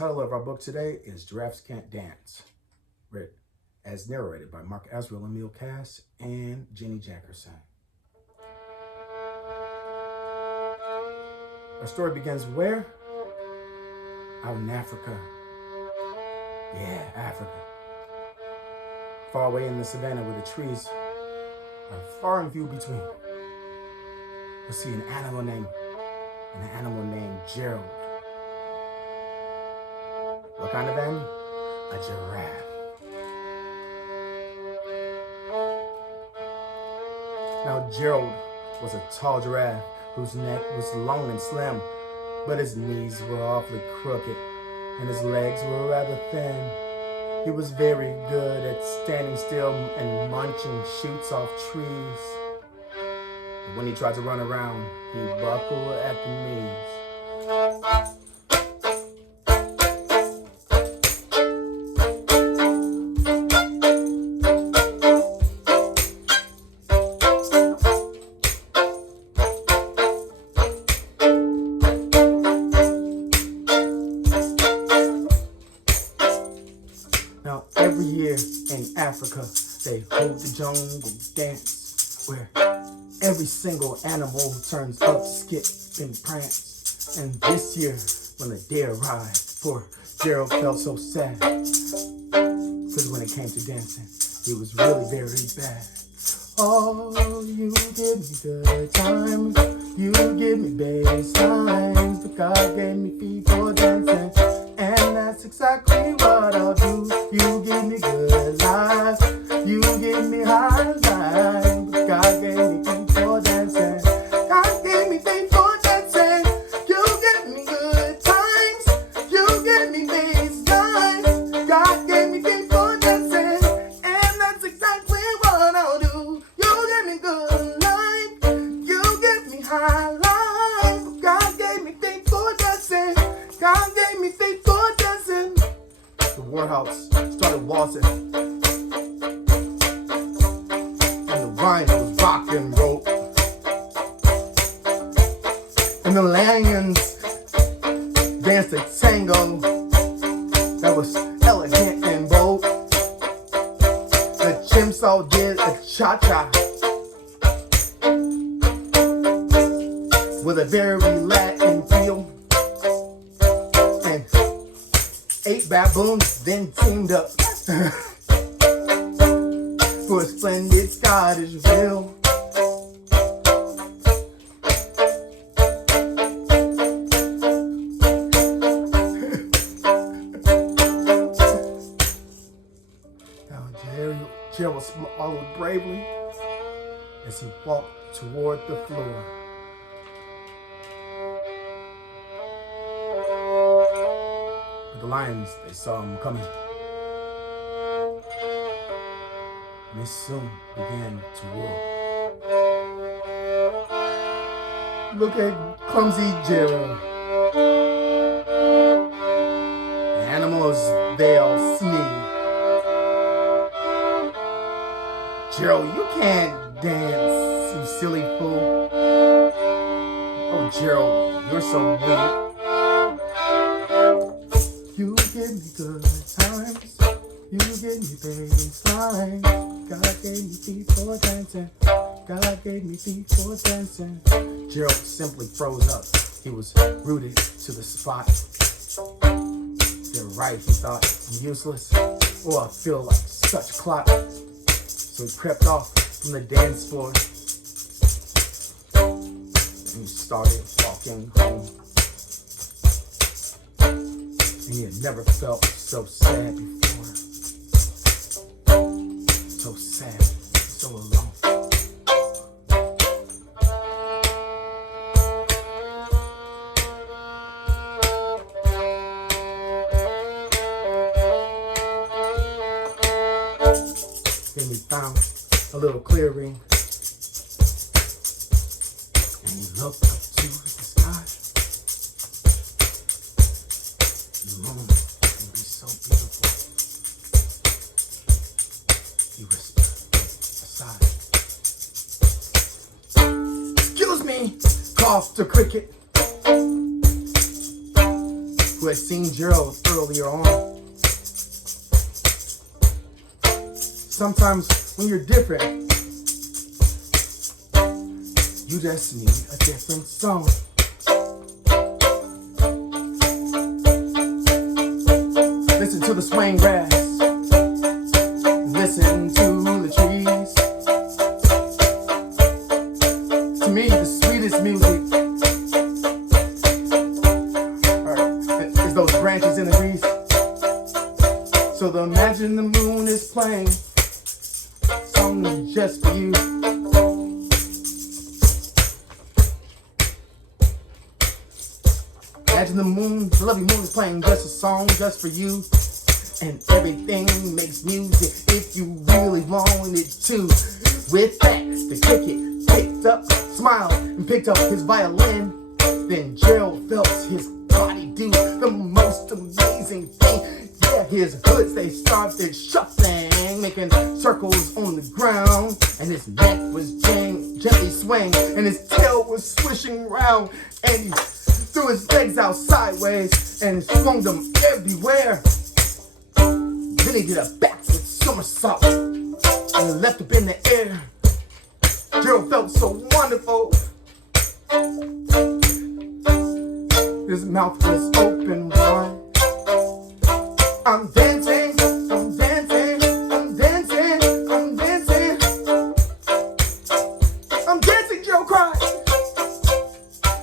title of our book today is Giraffes Can't Dance, read as narrated by Marque and Jeni Jackerson. Our story begins where? Out in Africa. Yeah, Africa. Far away in the savannah where the trees are far in view between. You'll see an animal named Gerald. What kind of animal? A giraffe. Now Gerald was a tall giraffe whose neck was long and slim, but his knees were awfully crooked and his legs were rather thin. He was very good at standing still and munching shoots off trees. But when he tried to run around, he buckled at the knees. Now, every year in Africa, they hold the jungle dance, where every single animal turns up to skip and prance. And this year, when the day arrived, poor Gerald felt so sad, because when it came to dancing, he was really very bad. Oh, you give me good times, you give me bass lines, but God gave me feet for dancing. And that's exactly what I'll do. You give me good life, you give me high life, but God gave me feet for dancing. God gave me feet for dancing. You give me good times, you give me bass lines. God gave me feet for dancing, and that's exactly what I'll do. You give me good life, you give me high life, but God gave me feet for dancing. God gave me feet for dancing. The warhouse started waltzing, and the rhyme was rock and roll, and the lions danced a tango that was elegant and bold. The chimps all did a cha-cha with a very Latin feel. 8 baboons then teamed up for a splendid Scottish reel. Now Gerald swallowed bravely as he walked toward the floor. The lions, they saw him coming, and they soon began to roar. Look at clumsy Gerald. The animals, they all sneeze. Gerald, you can't dance, you silly fool. Oh, Gerald, you're so weird. You give me good times, you give me bass lines. God gave me feet for dancing, God gave me feet for dancing. Gerald simply froze up, he was rooted to the spot. They're right, he thought, I'm useless, or I feel like such clot. So he crept off from the dance floor, and he started walking home. He had never felt so sad before. So sad, so alone. Then he found a little clearing, and he looked up to the sky. The moon can be so beautiful. He whispered aside. Excuse me, coughed the cricket. who had seen Gerald earlier on. Sometimes when you're different, you just need a different song. Listen to the swaying grass. Listen to the trees. To me, the sweetest music is those branches in the breeze. So imagine the moon is playing song just for you. Imagine the lovely moon is playing just a song just for you. And everything makes music if you really want it to. With that, the cricket picked up, smiled, and picked up his violin. Then Gerald felt his body do the most amazing thing. Yeah, his hoods, they started shuffling, making circles on the ground. And his neck was gently swaying, and his tail was swishing round. And he threw his legs out sideways and swung them everywhere. Then he did a backward somersault and left up in the air. Gerald felt so wonderful. His mouth was open wide. I'm dancing, I'm dancing, I'm dancing, I'm dancing. I'm dancing, Gerald cried.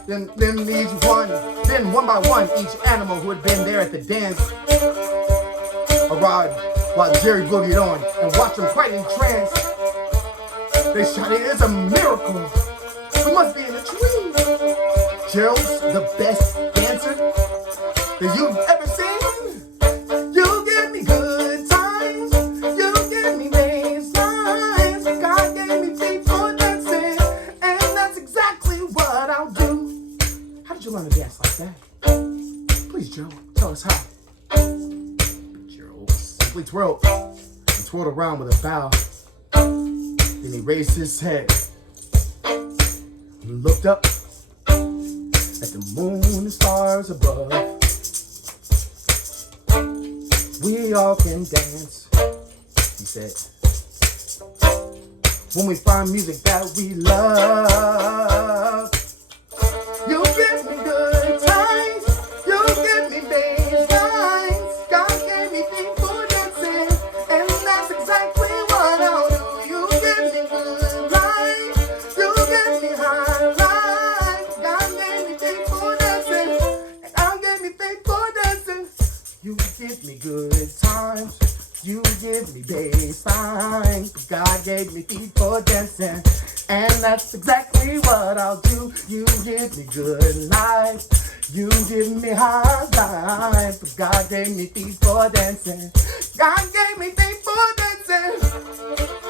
Then one by one, each animal who had been there at the dance arrived while Jerry boogied on and watched him quite entranced. They shouted, "It's a miracle! We must be in a dream!" Gerald's the best dancer that you've ever seen. You give me good times, you give me bass lines. God gave me feet for dancing, and that's exactly what I'll do. How did you learn to dance like that? Please, Gerald, tell us how. Gerald simply twirled and twirled around with a bow. Then he raised his head and looked up at the moon and stars above. We all can dance, he said, when we find music that we love. You give me good times, you give me bass lines. God gave me feet for dancing, and that's exactly what I'll do. You give me good life, you give me high life. God gave me feet for dancing, and God gave me feet for dancing. You give me good times, you give me bass lines. God gave me feet for dancing, and that's exactly what I'll do. You give me good life, you give me high life. God gave me feet for dancing, God gave me feet for dancing.